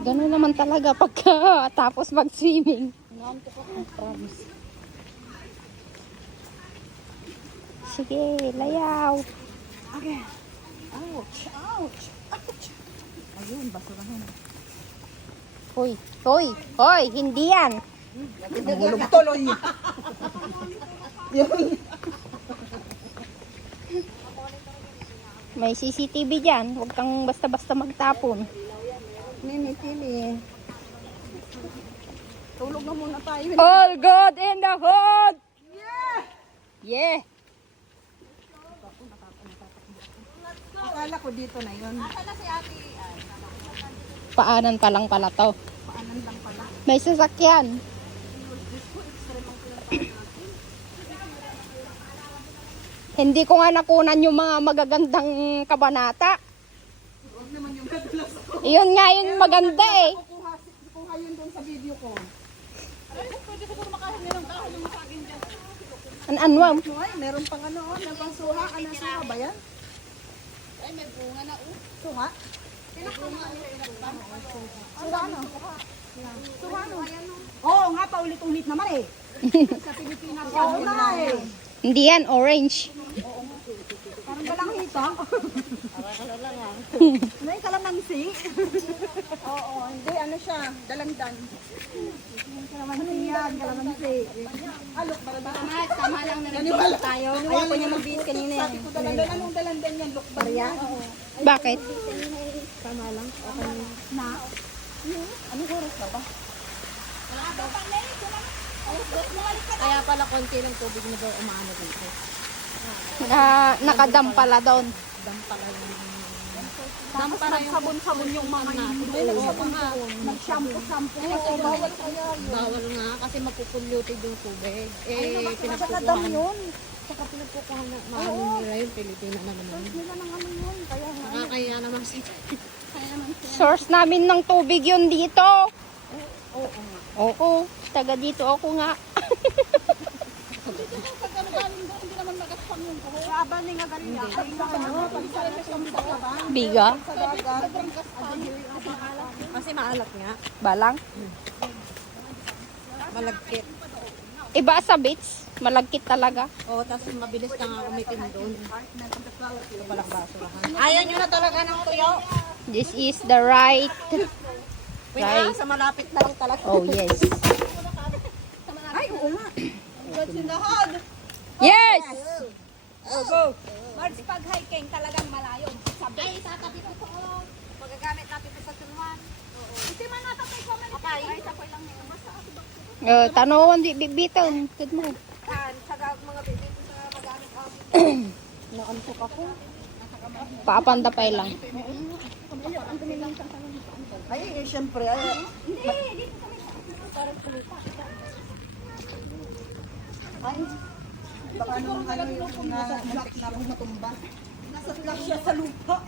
Ganun naman talaga pagka tapos mag-swimming. Promise. Sige, layaw. Okay. Ouch! Ouch! Ouch! Ayun, basurahan. Hoy, hoy, hoy, hindi yan. Nahulog tuloy. May CCTV dyan. Huwag kang basta-basta magtapon. Nini. Tulog na muna tayo. All good in the hood! Yeah! Akala ko dito na yun. Paanan pa lang pala to. Paanan lang pala. May sasakyan. Hindi ko nga nakunan yung mga magagandang kabanata. Huwag naman yung kadalas ko. Iyon nga yung maganda eh. Kukuha yun doon sa video ko. Pwede siguro makahingi ng kahoy yung masagin dyan. Anwam. Ay, meron pang ano, may pang suha. Anong suha ba yan? Ay, may bunga na Suha? Suha ano? Suha ano? Oo nga, paulit-ulit naman eh. Sa Pilipinas. Oo nga eh. Hindi yan, orange. Parang walang hita. May kalamansi. Oo, hindi, ano siya, dalandan. Kalamansi yan, kalamansi. Alok, barada. Tama lang na nagpapal tayo. Ayaw ko niya mag-bihis kanina. Sabi ko dalandan, anong dalandan yan? Lokbar yan? Bakit? Tama lang. Okay. Na? Anong oras na ba? Kaya pala konti ng tubig na daw umaano dito. Nakadam pala doon. Dampala yung... Tapos nagsabon-sabon yung mga natin. Ay, nagsabon-sabon. Nag-shampoo-shampoo. Oo, bawal kaya yun. Bawal nga kasi mapupulyoted yung tubig. Eh, Nakakadam yun. Saka pinagpukuhan na maano nila yung Pilipina na naman. Nila ng ano yun. Kaya nga. Nakakaya naman si... Source namin ng tubig yun dito. Oo nga. Oo, taga dito ako nga. Pag ano galing doon, hindi naman nagaspam yun. Sa aban nga galing niya. Ay, sa ano, pag sa aban. Biga. Sa dagat. Kasi maalat nga. Balang. Malagkit. Iba sa beach. Malagkit talaga. Oo, tapos mabilis ka nga umitim doon. Ito palang basurahan. Ayaw nyo na talaga ng tuyo. This is the right. Wait Right. sa malapit na lang talaga. Oh, yes. Ay, oo nga. Yes! Go, go. March pag hiking talagang malayo. Sabi. Ay, tatabi ko po. Magagamit natin ito sa tulungan. Oo. Hindi man natatay ko man. Okay. Ay, sapoy lang yun. Tanawan di bibitan. Tud mo. Sa mga bibig sa magamit ako. Naantok ako. Paapantapay lang. Ay, syempre. Ay, baka nung ano yung muntik na matumba. Nasa flash siya sa lupa.